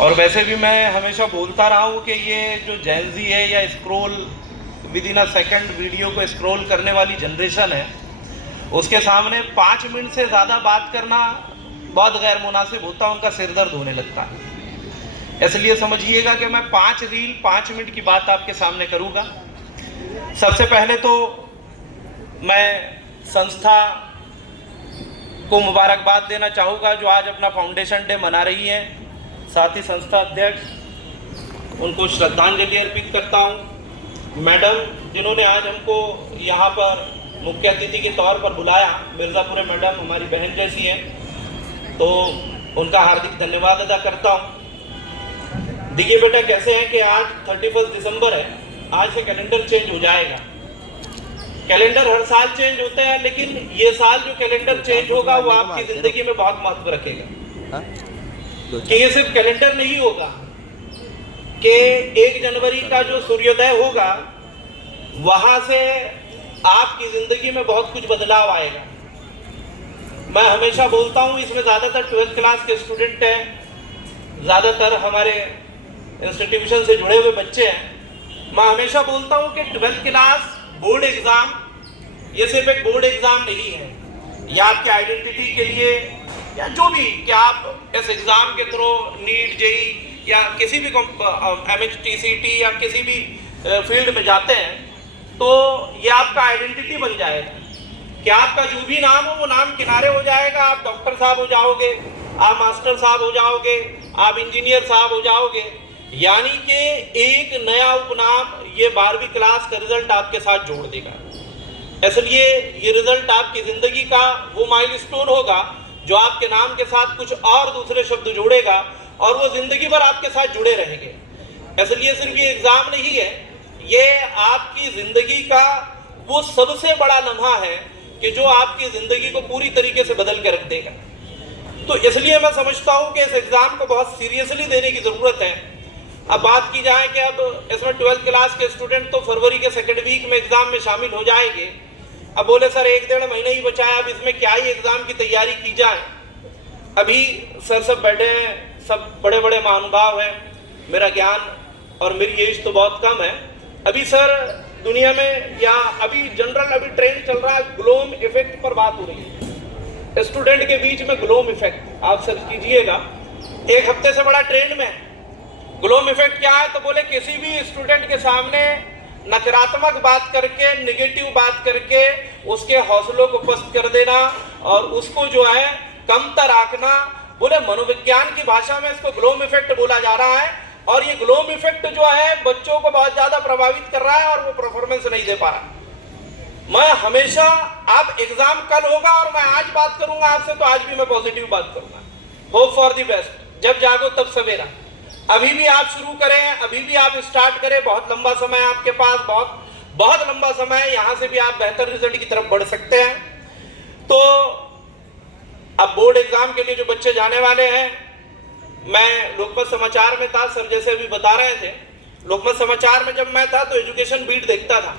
और वैसे भी मैं हमेशा बोलता रहा हूँ कि ये जो जेन ज़ी है या scroll with in a second video को स्क्रॉल करने वाली जनरेशन है, उसके सामने 5 मिनट से ज़्यादा बात करना बहुत गैर मुनासिब होता है, उनका सिर दर्द होने लगता है। इसलिए समझिएगा कि मैं 5 रील 5 मिनट की बात आपके सामने करूँगा। सबसे पहले तो मैं संस्था को मुबारकबाद देना चाहूँगा जो आज अपना फाउंडेशन डे मना रही है। साथ ही संस्था अध्यक्ष उनको श्रद्धांजलि अर्पित करता हूँ। मैडम जिन्होंने आज हमको यहाँ पर मुख्य अतिथि के तौर पर बुलाया, मिर्ज़ापुर मैडम हमारी बहन जैसी हैं, तो उनका हार्दिक धन्यवाद अदा करता हूँ। देखिए बेटा कैसे है कि आज 31 दिसंबर है, आज से कैलेंडर चेंज हो जाएगा। कैलेंडर हर साल चेंज होते हैं, लेकिन ये साल जो कैलेंडर चेंज होगा वो आपकी ज़िंदगी में बहुत महत्व रखेगा। कि ये सिर्फ कैलेंडर नहीं होगा कि 1 जनवरी का जो सूर्योदय होगा वहां से आपकी जिंदगी में बहुत कुछ बदलाव आएगा। मैं हमेशा बोलता हूं, इसमें ज़्यादातर 12th क्लास के स्टूडेंट हैं, ज़्यादातर हमारे इंस्टीट्यूशन से जुड़े हुए बच्चे हैं। मैं हमेशा बोलता हूं कि 12th क्लास बोर्ड एग्ज़ाम ये सिर्फ एक बोर्ड एग्ज़ाम नहीं है, या आपके आइडेंटिटी के लिए या जो भी कि आप इस एग्ज़ाम के थ्रू नीट जेई या किसी भी MHTCT या किसी भी फील्ड में जाते हैं तो ये आपका आइडेंटिटी बन जाएगा कि आपका जो भी नाम हो वो नाम किनारे हो जाएगा। आप डॉक्टर साहब हो जाओगे, आप मास्टर साहब हो जाओगे, आप इंजीनियर साहब हो जाओगे, यानी कि एक नया उपनाम ये 12वीं क्लास का रिजल्ट आपके साथ जोड़ देगा। इसलिए ये रिजल्ट आपकी ज़िंदगी का वो माइलस्टोन होगा जो आपके नाम के साथ कुछ और दूसरे शब्द जोड़ेगा और वो जिंदगी भर आपके साथ जुड़े रहेंगे। इसलिए सिर्फ ये एग्जाम नहीं है, ये आपकी जिंदगी का वो सबसे बड़ा लम्हा है कि जो आपकी जिंदगी को पूरी तरीके से बदल के रख देगा। तो इसलिए मैं समझता हूँ कि इस एग्जाम को बहुत सीरियसली देने की जरूरत है। अब बात की जाए कि अब इसमें 12th क्लास के स्टूडेंट तो फरवरी के 2nd वीक में एग्जाम में शामिल हो जाएंगे। अब बोले सर 1-1.5 महीने ही बचा है, अब इसमें क्या ही एग्जाम की तैयारी की जाए। अभी सर सब बैठे हैं, सब बड़े बड़े महानुभाव हैं, मेरा ज्ञान और मेरी एज तो बहुत कम है। अभी सर दुनिया में या अभी जनरल अभी ट्रेंड चल रहा है, ग्लोम इफेक्ट पर बात हो रही है स्टूडेंट के बीच में। ग्लोम इफेक्ट आप सर्च कीजिएगा, 1 हफ्ते से बड़ा ट्रेंड में। ग्लोम इफेक्ट क्या है तो बोले किसी भी स्टूडेंट के सामने नकारात्मक बात करके, नेगेटिव बात करके उसके हौसलों को पस्त कर देना और उसको जो है कमतर आंकना। बोले मनोविज्ञान की भाषा में इसको ग्लोम इफेक्ट बोला जा रहा है और ये ग्लोम इफेक्ट जो है बच्चों को बहुत ज्यादा प्रभावित कर रहा है और वो परफॉर्मेंस नहीं दे पा रहा। मैं हमेशा, आप एग्जाम कल होगा और मैं आज बात करूंगा आपसे, तो आज भी मैं पॉजिटिव बात करूंगा। होप फॉर द बेस्ट, जब जागो तब सवेरा। अभी भी आप शुरू करें, अभी भी आप स्टार्ट करें, बहुत लंबा समय है आपके पास, बहुत लंबा समय है, यहां से भी आप बेहतर रिजल्ट की तरफ बढ़ सकते हैं। तो अब बोर्ड एग्जाम के लिए जो बच्चे जाने वाले हैं, मैं लोकमत समाचार में था, सर जैसे अभी बता रहे थे, लोकमत समाचार में जब मैं था तो एजुकेशन बीट देखता था।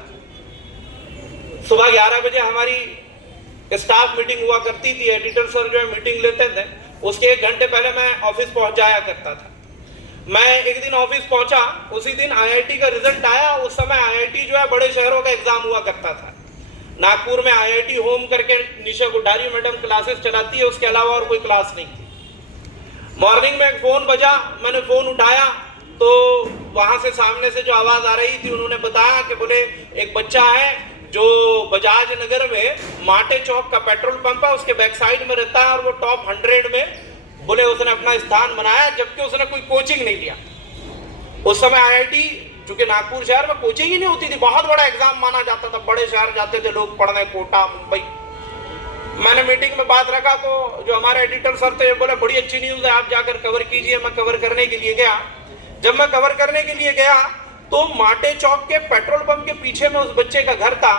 सुबह 11 बजे हमारी स्टाफ मीटिंग हुआ करती थी, एडिटर सर जो है मीटिंग लेते थे, उसके 1 घंटे पहले मैं ऑफिस पहुंच जाया करता था। मैं एक दिन ऑफिस पहुंचा, उसी दिन IIT का रिजल्ट आया। उस समय IIT जो है बड़े शहरों का एग्जाम हुआ करता था। नागपुर में IIT होम करके निशा गुड्डारी मैडम क्लासेस चलाती है, उसके अलावा और कोई क्लास नहीं थी। मॉर्निंग में एक फोन बजा, मैंने फोन उठाया तो वहां से सामने से जो आवाज आ रही थी उन्होंने बताया कि बोले एक बच्चा है जो बजाज नगर में माटे चौक का पेट्रोल पंप है उसके बैक साइड में रहता है और वो टॉप 100 में बोले उसने अपना स्थान बनाया, जबकि उसने कोई कोचिंग नहीं लिया। उस समय IIT चूंकि नागपुर शहर में कोचिंग ही नहीं होती थी, बहुत बड़ा एग्जाम माना जाता था, बड़े शहर जाते थे लोग पढ़ने, कोटा, मुंबई। मैंने मीटिंग में बात रखा तो जो हमारे एडिटर सर थे बोले बड़ी अच्छी न्यूज है, आप जाकर कवर कीजिए। मैं कवर करने के लिए गया। जब मैं कवर करने के लिए गया तो माटे चौक के पेट्रोल पंप के पीछे में उस बच्चे का घर था।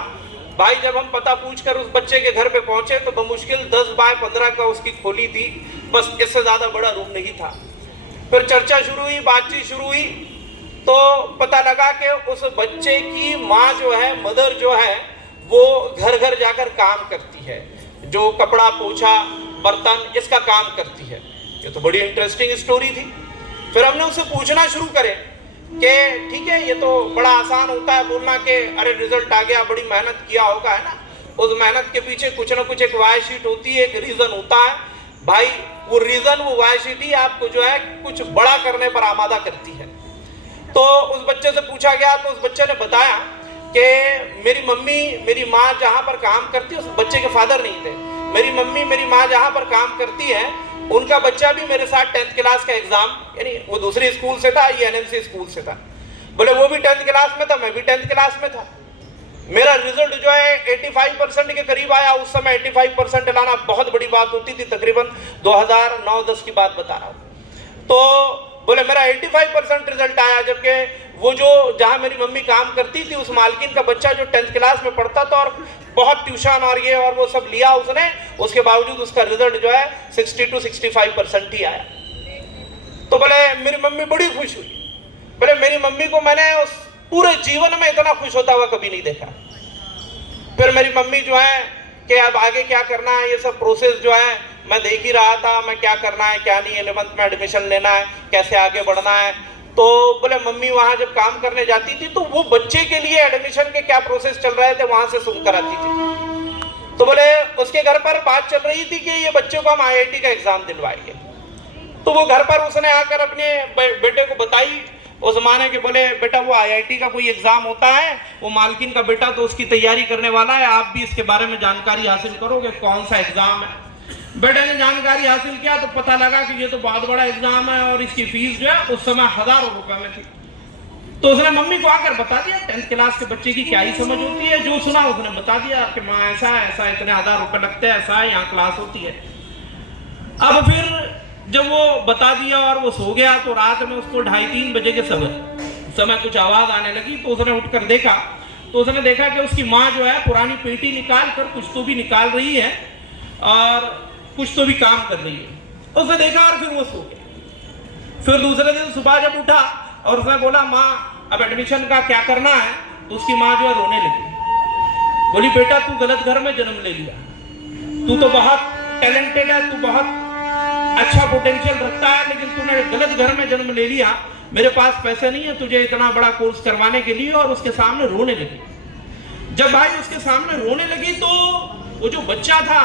भाई जब हम पता पूछकर उस बच्चे के घर पे पहुंचे तो बमुश्किल 10 बाय 15 का उसकी खोली थी, बस इससे ज्यादा बड़ा रूम नहीं था। फिर चर्चा शुरू हुई, बातचीत शुरू हुई, तो पता लगा कि उस बच्चे की माँ जो है, मदर जो है, वो घर घर जाकर काम करती है, जो कपड़ा पोछा बर्तन इसका काम करती है। ये तो बड़ी इंटरेस्टिंग स्टोरी थी। फिर हमने उससे पूछना शुरू करे कि ठीक है, ये तो बड़ा आसान होता है बोलना कि अरे रिजल्ट आ गया, बड़ी मेहनत किया होगा, है ना। उस मेहनत के पीछे कुछ ना कुछ एक वाई शीट होती है, एक रीजन होता है भाई। वो रीजन, वो वाई शीट ही आपको जो है कुछ बड़ा करने पर आमादा करती है। तो उस बच्चे से पूछा गया तो उस बच्चे ने बताया कि मेरी मम्मी, मेरी माँ जहाँ पर काम करती है, उस बच्चे के फादर नहीं थे, मेरी मम्मी, मेरी माँ जहाँ पर काम करती है, उनका बच्चा भी मेरे साथ 10th क्लास का एग्जाम, यानी वो दूसरी स्कूल से था, ये एनएमसी स्कूल से था। बोले वो भी 10th क्लास में था, मैं भी 10th क्लास में था। मेरा रिजल्ट जो है 85% के करीब आया। उस समय 85% लाना बहुत बड़ी बात होती थी, तकरीबन 2009-10 की बात बता रहा हूँ। तो बोले मेरा 85% रिजल्ट आया, जबकि वो जो जहाँ मेरी मम्मी काम करती थी, उस मालकिन का बच्चा जो 10th क्लास में पढ़ता था और बहुत ट्यूशन और ये और वो सब लिया उसने, उसके बावजूद उसका रिजल्ट जो है 60 to 65% ही आया। तो बोले मेरी मम्मी बड़ी खुश हुई। बोले मेरी मम्मी को मैंने उस पूरे जीवन में इतना खुश होता हुआ कभी नहीं देखा। फिर मेरी मम्मी जो है कि अब आगे क्या करना है, ये सब प्रोसेस जो है मैं देख ही रहा था, मैं क्या करना है क्या नहीं, 11th में एडमिशन लेना है, कैसे आगे बढ़ना है। तो बोले मम्मी वहाँ जब काम करने जाती थी तो वो बच्चे के लिए एडमिशन के क्या प्रोसेस चल रहे थे वहाँ से सुन कर आती थी। तो बोले उसके घर पर बात चल रही थी कि ये बच्चों को हम IIT का एग्जाम दिलवाएंगे। तो वो घर पर उसने आकर अपने बेटे को बताई उस जमाने के, बोले बेटा वो IIT का कोई एग्जाम होता है, वो मालकिन का बेटा तो उसकी तैयारी करने वाला है, आप भी इसके बारे में जानकारी हासिल करोगे, कौन सा एग्जाम है। बेटे ने जानकारी हासिल किया तो पता लगा कि ये तो बहुत बड़ा एग्जाम है और इसकी फीस जो है उस समय हजारों रुपए में थी। तो उसने मम्मी को आकर बता दिया, 10th क्लास के बच्चे की क्या ही समझ होती है, जो सुना उसने बता दिया कि माँ ऐसा है, ऐसा इतने 1000 रुपए लगते हैं, ऐसा है, यहाँ क्लास होती है। अब फिर जब वो बता दिया और वो सो गया तो रात में उसको 2:30-3 बजे के समय कुछ आवाज आने लगी। तो उसने उठकर देखा तो उसने देखा कि उसकी माँ जो है पुरानी पेटी निकाल कर कुछ तो भी निकाल रही है और कुछ तो भी काम कर रही है। उसने देखा और फिर वो सो गया। फिर दूसरे दिन सुबह जब उठा और उसने बोला माँ अब एडमिशन का क्या करना है, तो उसकी माँ जो है रोने लगी। बोली बेटा तू गलत घर में जन्म ले लिया, तू तो बहुत टैलेंटेड है, तू बहुत अच्छा पोटेंशियल रखता है, लेकिन तूने गलत घर में जन्म ले लिया, मेरे पास पैसे नहीं है तुझे इतना बड़ा कोर्स करवाने के लिए। और उसके सामने रोने लगी। जब भाई उसके सामने रोने लगी तो वो जो बच्चा था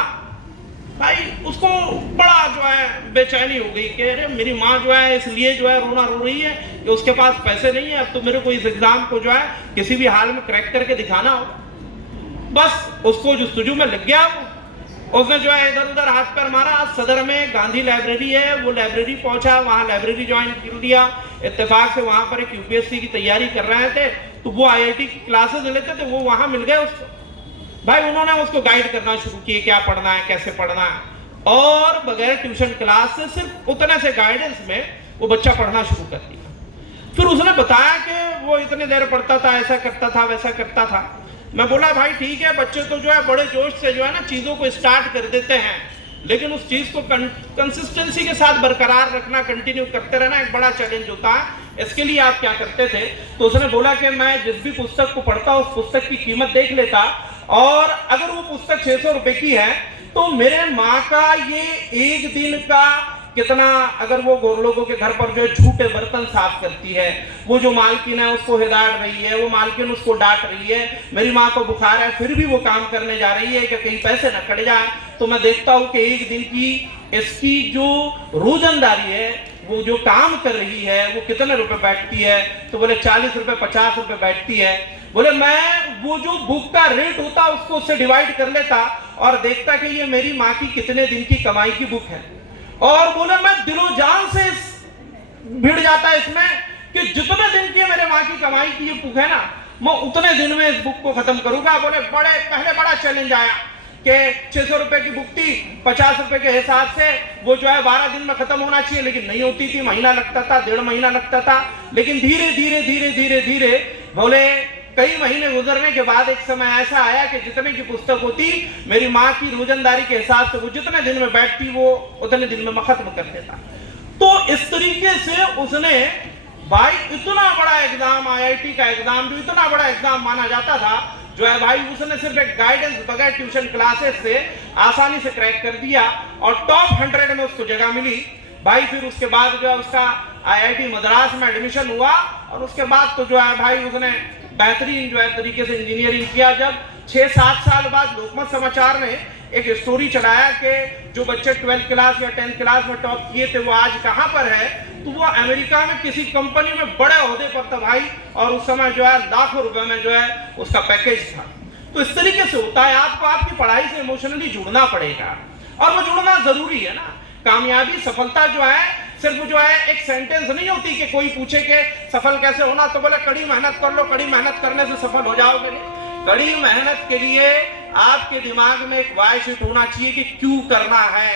भाई उसको बड़ा जो है बेचैनी हो गई कि अरे मेरी माँ जो है इसलिए जो है रोना रो रही है कि उसके पास पैसे नहीं है, अब तो मेरे को इस एग्जाम को जो है किसी भी हाल में क्रैक करके दिखाना हो। बस उसको जुस्तजू में लग गया। उसने जो है इधर उधर हाथ पैर मारा। सदर में गांधी लाइब्रेरी है, वो लाइब्रेरी पहुंचा, वहां लाइब्रेरी ज्वाइन कर लिया। इत्तेफाक से वहां पर एक UPSC की तैयारी कर रहे थे तो वो IIT की क्लासेस लेते थे, वो वहां मिल गए उसको। भाई उन्होंने उसको गाइड करना शुरू किए, क्या पढ़ना है, कैसे पढ़ना है, और बगैर ट्यूशन क्लास से सिर्फ उतने से गाइडेंस में वो बच्चा पढ़ना शुरू कर दिया। फिर उसने बताया कि वो इतने देर पढ़ता था, ऐसा करता था, वैसा करता था। मैं बोला भाई ठीक है, बच्चे तो जो है बड़े जोश से जो है ना चीजों को स्टार्ट कर देते हैं, लेकिन उस चीज को कंसिस्टेंसी के साथ बरकरार रखना, कंटिन्यू करते रहना एक बड़ा चैलेंज होता है। इसके लिए आप क्या करते थे? तो उसने बोला कि मैं जिस भी पुस्तक को पढ़ता उस पुस्तक की कीमत देख लेता, और अगर वो पुस्तक 600 रुपए की है तो मेरे माँ का ये एक दिन का कितना, अगर वो लोगों के घर पर जो है झूठे बर्तन साफ करती है, वो जो मालकिन है उसको हिदायत रही है, वो मालकिन उसको डांट रही है, मेरी माँ को बुखार है फिर भी वो काम करने जा रही है कि कहीं पैसे न कट जाए, तो मैं देखता हूँ कि एक दिन की इसकी जो रोजंदारी है, वो जो काम कर रही है, वो कितने रुपए बैठती है? तो बोले 40 रुपए 50 रुपए बैठती है। बोले मैं वो जो बुक का रेट होता उसको उससे डिवाइड कर लेता और देखता कि ये मेरी माँ की कितने दिन की कमाई की बुक है, और बोले मैं दिलो जान से भिड़ जाता है इसमें कि जितने दिन की मेरे माँ की कमाई की ये बुक है ना, मैं उतने दिन में इस बुक को खत्म करूंगा। बोले पहले बड़ा चैलेंज आया कि 600 रुपए की बुक थी, 50 रुपए के हिसाब से वो जो है 12 दिन में खत्म होना चाहिए, लेकिन नहीं होती थी, महीना लगता था, 1.5 महीना लगता था। लेकिन धीरे धीरे धीरे धीरे धीरे बोले कई महीने गुजरने के बाद एक समय ऐसा आया कि जितने की पुस्तक होती मेरी माँ की रोजंदारी के हिसाब से वो जितने दिन में बैठती वो उतने दिन में मैं खत्म कर देता। तो इस तरीके से उसने भाई इतना बड़ा एग्जाम, IIT का एग्जाम भी इतना बड़ा एग्जाम माना जाता था, जो है भाई उसने सिर्फ एक गाइडेंस बगैर ट्यूशन क्लासेस से आसानी से क्रैक कर दिया और टॉप 100 में उसको जगह मिली। भाई फिर उसके बाद जो है उसका IIT मद्रास में एडमिशन हुआ और उसके बाद तो जो है भाई उसने बेहतरीन जो है तरीके से इंजीनियरिंग किया। जब 6-7 साल बाद लोकमत समाचार ने एक स्टोरी चलाया कि जो बच्चे 12th क्लास या 10th क्लास में टॉप किए थे वो आज कहाँ पर है, तो वो अमेरिका में किसी कंपनी में बड़े ओहदे पर था भाई, और उस समय जो है लाखों रुपए में जो है उसका पैकेज था। तो इस तरीके से होता है, आपको आपकी पढ़ाई से इमोशनली जुड़ना पड़ेगा और वो जुड़ना जरूरी है ना। कामयाबी सफलता जो है सिर्फ जो है एक सेंटेंस नहीं होती कि कोई पूछे कि सफल कैसे होना तो बोले कड़ी मेहनत कर लो, कड़ी मेहनत करने से सफल हो जाओगे। नहीं, कड़ी मेहनत के लिए आपके दिमाग में एक वाई शीट होना चाहिए कि क्यों करना है,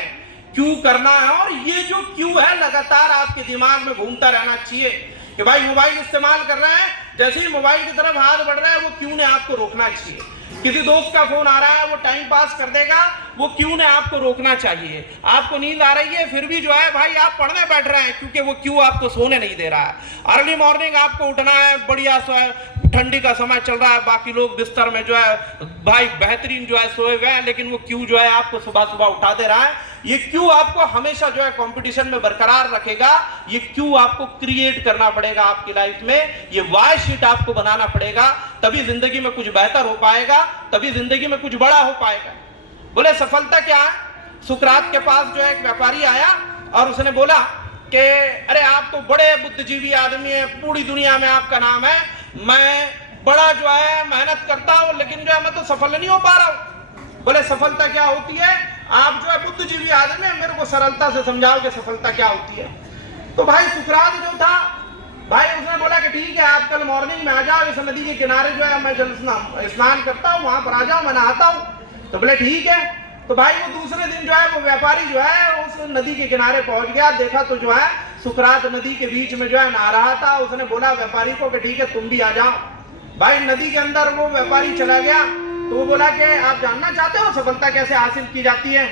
क्यों करना है। और ये जो क्यों है लगातार आपके दिमाग में घूमता रहना चाहिए कि भाई मोबाइल इस्तेमाल कर रहे हैं, जैसे ही मोबाइल की तरफ हाथ बढ़ रहा है वो क्यों ने आपको रोकना चाहिए। किसी दोस्त का फोन आ रहा है वो टाइम पास कर देगा, वो क्यों ने आपको रोकना चाहिए। आपको नींद आ रही है फिर भी जो है भाई आप पढ़ने बैठ रहे हैं क्योंकि वो क्यों आपको सोने नहीं दे रहा है। अर्ली मॉर्निंग आपको उठना है, बढ़िया सो है, ठंडी का समय चल रहा है, बाकी लोग बिस्तर में जो है भाई बेहतरीन जो है सोए हुए हैं, लेकिन वो क्यों जो है आपको सुबह सुबह उठा दे रहा है। ये क्यों आपको हमेशा जो है कंपटीशन में बरकरार रखेगा, ये क्यों आपको क्रिएट करना पड़ेगा आपकी लाइफ में, ये वाई शीट आपको बनाना पड़ेगा, तभी जिंदगी में कुछ बेहतर हो पाएगा, तभी जिंदगी में कुछ बड़ा हो पाएगा। बोले सफलता क्या है। सुकरात के पास जो है एक व्यापारी आया और उसने बोला कि अरे आप तो बड़े बुद्धिजीवी आदमी है, पूरी दुनिया में आपका नाम है, मैं बड़ा जो है मेहनत करता हूं लेकिन जो है मैं तो सफल नहीं हो पा रहा हूं। बोले सफलता क्या होती है, आप जो है बुद्धिजीवी आदमी है, मेरे को सरलता से समझाओ कि सफलता क्या होती है। तो भाई सुकरात जो था भाई उसने बोला कि ठीक है आप कल मॉर्निंग में आ जाओ, इस नदी के किनारे जो है मैं जल स्नान करता हूँ, वहां पर आ जाओ, मैं नहाता हूँ। तो बोले ठीक है। तो भाई वो दूसरे दिन जो है वो व्यापारी जो है उस नदी के किनारे पहुंच गया, देखा तो जो है सुकरात नदी के बीच में जो है नहा रहा था। उसने बोला व्यापारी को कि ठीक है तुम भी आ जाओ। भाई नदी के अंदर वो व्यापारी चला गया तो वो बोला कि आप जानना चाहते हो सफलता कैसे हासिल की जाती है।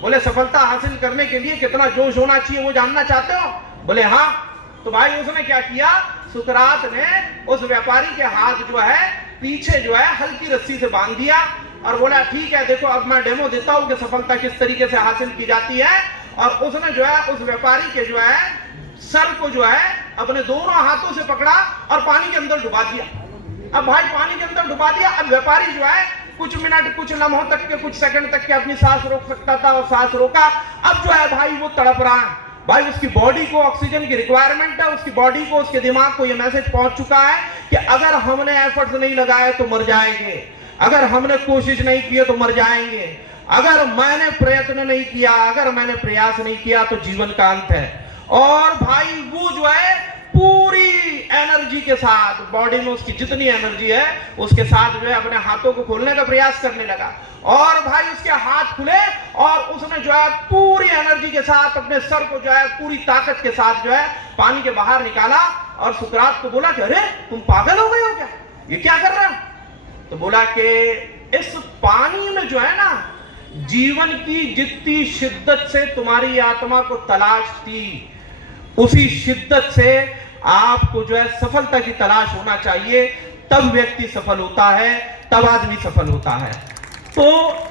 बोले सफलता हासिल करने के लिए कितना जोश होना चाहिए वो जानना चाहते हो। बोले हाँ। तो भाई उसने क्या किया, सुकरात ने उस व्यापारी के हाथ जो है पीछे जो है हल्की रस्सी से बांध दिया और बोला ठीक है देखो अब मैं डेमो देता हूं कि सफलता किस तरीके से हासिल की जाती है। और उसने जो है उस व्यापारी के जो है सर को जो है अपने दोनों हाथों से पकड़ा और पानी के अंदर डुबा दिया। अब भाई पानी के अंदर डुबा दिया। अब व्यापारी जो है कुछ मिनट कुछ लम्हों तक के कुछ सेकंड तक के अपनी सांस रोक सकता था और सांस रोका। अब जो है भाई वो तड़प रहा है। भाई उसकी बॉडी को ऑक्सीजन की रिक्वायरमेंट है, उसकी बॉडी को उसके दिमाग को ये मैसेज पहुंच चुका है कि अगर हमने एफर्ट्स नहीं लगाए तो मर जाएंगे, अगर हमने कोशिश नहीं की तो मर जाएंगे, अगर मैंने प्रयत्न नहीं किया, अगर मैंने प्रयास नहीं किया तो जीवन का अंत है। और भाई वो जो है पूरी एनर्जी के साथ बॉडी में उसकी जितनी एनर्जी है उसके साथ जो है अपने हाथों को खोलने का प्रयास करने लगा। और भाई उसके हाथ खुले और उसने जो है पूरी एनर्जी के साथ अपने सर को जो है पूरी ताकत के साथ जो है पानी के बाहर निकाला और सुकरात को बोला कि अरे तुम पागल हो गए हो क्या, ये क्या कर रहे हो। तो बोला कि इस पानी में जो है ना जीवन की जितनी शिद्दत से तुम्हारी आत्मा को तलाश थी उसी शिद्दत से आपको जो है सफलता की तलाश होना चाहिए। तब व्यक्ति सफल होता है, तब आदमी सफल होता है। तो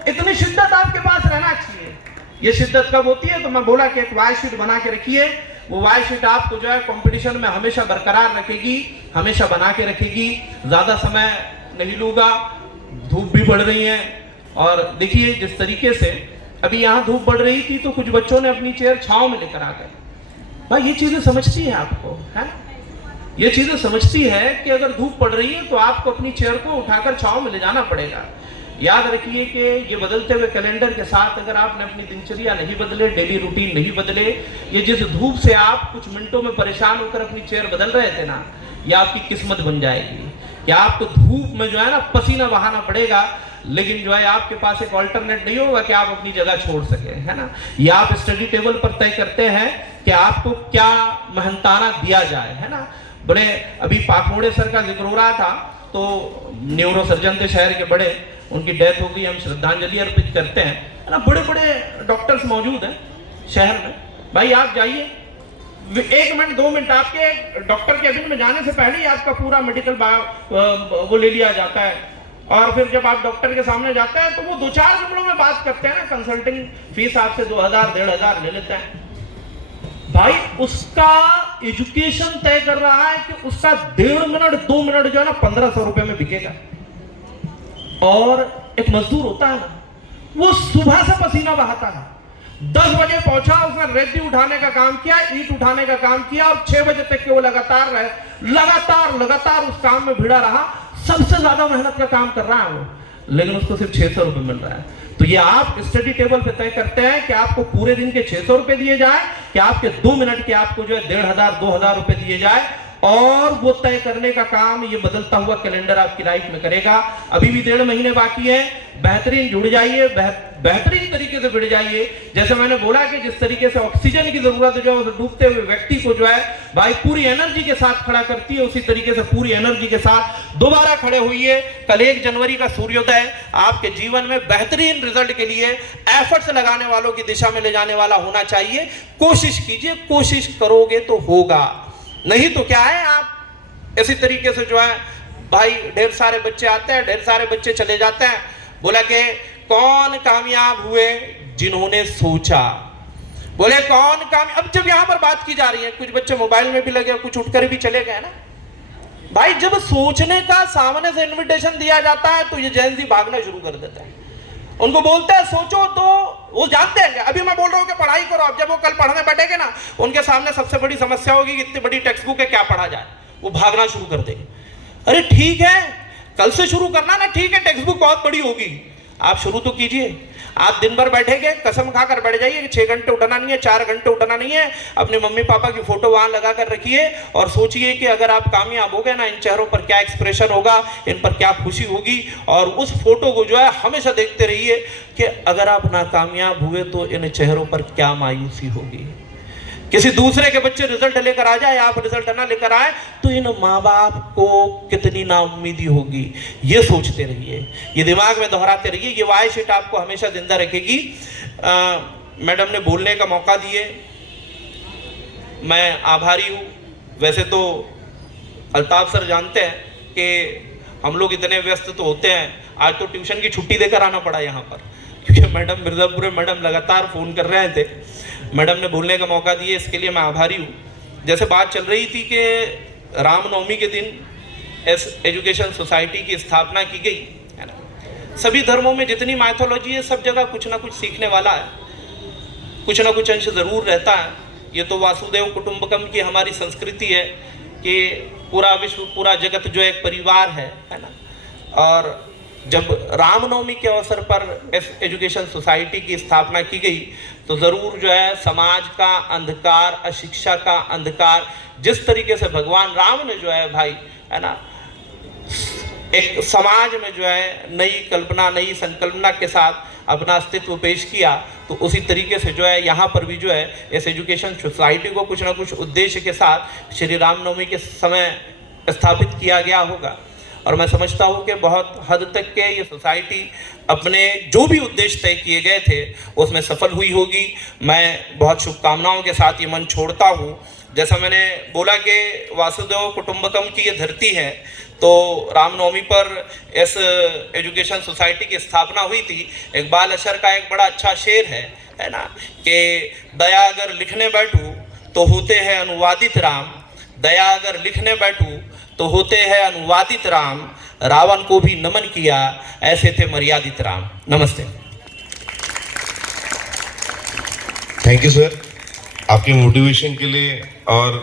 इतनी शिद्दत आपके पास रहना चाहिए। ये शिद्दत कब होती है, तो मैं बोला कि एक वाई शीट बना के रखिए। वो वाई शीट आपको जो है कंपटीशन में हमेशा बरकरार रखेगी, हमेशा बना के रखेगी। ज्यादा समय नहीं लूंगा, धूप भी बढ़ रही है। और देखिए जिस तरीके से अभी यहाँ धूप बढ़ रही थी तो कुछ बच्चों ने अपनी चेयर छांव में लेकर आ गए। भाई ये चीजें समझती है आपको, है ये चीजें समझती है कि अगर धूप पड़ रही है तो आपको अपनी चेयर को उठाकर छांव में ले जाना पड़ेगा। याद रखिए कि ये बदलते हुए कैलेंडर के साथ अगर आपने अपनी दिनचर्या नहीं बदले, डेली रूटीन नहीं बदले, ये जिस धूप से आप कुछ मिनटों में परेशान होकर अपनी चेयर बदल रहे थे ना, ये आपकी किस्मत बन जाएगी कि आपको धूप में जो है ना पसीना बहाना पड़ेगा, लेकिन जो है आपके पास एक ऑल्टरनेट नहीं होगा कि आप अपनी जगह छोड़ सके, है ना। या आप स्टडी टेबल पर तय करते हैं कि आपको क्या मेहनताना दिया जाए, है ना। बड़े अभी पाखोड़े सर का जिक्र हो रहा था तो न्यूरो सर्जन थे शहर के बड़े, उनकी डेथ हो गई, हम श्रद्धांजलि अर्पित करते हैं, है ना। बड़े बड़े डॉक्टर्स मौजूद हैं शहर में। भाई आप जाइए, 1 मिनट 2 मिनट आपके डॉक्टर केबिन में जाने से पहले ही आपका पूरा मेडिकल वो ले लिया जाता है। और फिर जब आप डॉक्टर के सामने जाते हैं तो वो 2-4 जुमलों में बात करते हैं ना, कंसल्टिंग फीस आपसे 2000 1500 ले लेते हैं। भाई उसका एजुकेशन तय कर रहा है कि उसका 1.5 मिनट 2 मिनट जो है ना 1500 रुपए में बिकेगा। और एक मजदूर होता है ना, वो सुबह से पसीना बहाता है, 10 बजे पहुंचा, उसने रेती उठाने का काम किया, ईंट उठाने का काम किया, और 6 बजे तक के वो लगातार उस काम में भिड़ा रहा। सबसे ज्यादा मेहनत का काम कर रहा है वो, लेकिन उसको सिर्फ 600 रुपए मिल रहा है। तो ये आप स्टडी टेबल पे तय करते हैं कि आपको पूरे दिन के 600 रुपए दिए जाए, कि आपके 2 मिनट के आपको जो है 1500 2000 रुपए दिए जाए, और वो तय करने का काम ये बदलता हुआ कैलेंडर आपकी लाइफ में करेगा। अभी भी 1.5 महीने बाकी है, बेहतरीन जुड़ जाइए, बेहतरीन तरीके से जुड़ जाइए। जैसे मैंने बोला कि जिस तरीके से ऑक्सीजन की जरूरत जो है उस डूबते हुए व्यक्ति को जो है भाई पूरी एनर्जी के साथ खड़ा करती है, उसी तरीके से पूरी एनर्जी के साथ दोबारा खड़े हुई। कल 1 जनवरी का सूर्योदय आपके जीवन में बेहतरीन रिजल्ट के लिए एफर्ट्स लगाने वालों की दिशा में ले जाने वाला होना चाहिए। कोशिश कीजिए, कोशिश करोगे तो होगा, नहीं तो क्या है, आप इसी तरीके से जो है भाई ढेर सारे बच्चे आते हैं, ढेर सारे बच्चे चले जाते हैं। बोला कि कौन कामयाब हुए, जिन्होंने सोचा। बोले कौन कामयाब, अब जब यहां पर बात की जा रही है, कुछ बच्चे मोबाइल में भी लगे, कुछ उठकर भी चले गए ना भाई। जब सोचने का सामने से इन्विटेशन दिया जाता है तो ये जेन ज़ी भागना शुरू कर देता है। उनको बोलते हैं सोचो, तो वो जानते हैं। अभी मैं बोल रहा हूँ कि पढ़ाई करो, अब जब वो कल पढ़ने बैठेंगे ना, उनके सामने सबसे बड़ी समस्या होगी कि इतनी बड़ी टेक्स्ट बुक है, क्या पढ़ा जाए। वो भागना शुरू कर देंगे। अरे ठीक है, कल से शुरू करना ना, ठीक है, टेक्स्ट बुक बहुत बड़ी होगी, आप शुरू तो कीजिए। आप दिन भर बैठेंगे, कसम खाकर बैठ जाइए कि 6 घंटे उठना नहीं है, 4 घंटे उठना नहीं है। अपने मम्मी पापा की फोटो वहां लगा कर रखिए और सोचिए कि अगर आप कामयाब हो गए ना, इन चेहरों पर क्या एक्सप्रेशन होगा, इन पर क्या खुशी होगी। और उस फोटो को जो है हमेशा देखते रहिए कि अगर आप नाकामयाब हुए तो इन चेहरों पर क्या मायूसी होगी। किसी दूसरे के बच्चे रिजल्ट लेकर आ जाए, आप रिजल्ट ना लेकर आए, तो इन माँ बाप को कितनी नाउम्मीदी होगी। ये सोचते रहिए, ये दिमाग में दोहराते रहिए, ये वाई शीट आपको हमेशा जिंदा रखेगी। मैडम ने बोलने का मौका दिए, मैं आभारी हूँ। वैसे तो अल्ताफ सर जानते हैं कि हम लोग इतने व्यस्त तो होते हैं, आज तो ट्यूशन की छुट्टी देकर आना पड़ा यहाँ पर, क्योंकि मैडम मिर्ज़ापुर मैडम लगातार फ़ोन कर रहे थे। मैडम ने बोलने का मौका दिया, इसके लिए मैं आभारी हूँ। जैसे बात चल रही थी कि रामनवमी के दिन एजुकेशन सोसाइटी की स्थापना की गई है ना। सभी धर्मों में जितनी माइथोलॉजी है, सब जगह कुछ ना कुछ सीखने वाला है, कुछ ना कुछ अंश ज़रूर रहता है। ये तो वासुदेव कुटुंबकम की हमारी संस्कृति है कि पूरा विश्व, पूरा जगत जो एक परिवार है ना। और जब रामनवमी के अवसर पर इस एजुकेशन सोसाइटी की स्थापना की गई तो ज़रूर जो है समाज का अंधकार, अशिक्षा का अंधकार, जिस तरीके से भगवान राम ने जो है भाई है ना एक समाज में जो है नई कल्पना, नई संकल्पना के साथ अपना अस्तित्व पेश किया, तो उसी तरीके से जो है यहाँ पर भी जो है इस एजुकेशन सोसाइटी को कुछ ना कुछ उद्देश्य के साथ श्री रामनवमी के समय स्थापित किया गया होगा। और मैं समझता हूँ कि बहुत हद तक के ये सोसाइटी अपने जो भी उद्देश्य तय किए गए थे उसमें सफल हुई होगी। मैं बहुत शुभकामनाओं के साथ ये मन छोड़ता हूँ। जैसा मैंने बोला कि वासुदेव कुटुंबकम की ये धरती है, तो रामनवमी पर इस एजुकेशन सोसाइटी की स्थापना हुई थी। इकबाल अशर का एक बड़ा अच्छा शेर है ना, कि दया अगर लिखने बैठूँ तो होते हैं अनुवादित राम, दया अगर लिखने बैठूँ तो होते हैं अनुवादित राम, रावण को भी नमन किया, ऐसे थे मर्यादित राम। नमस्ते। थैंक यू सर, आपके मोटिवेशन के लिए। और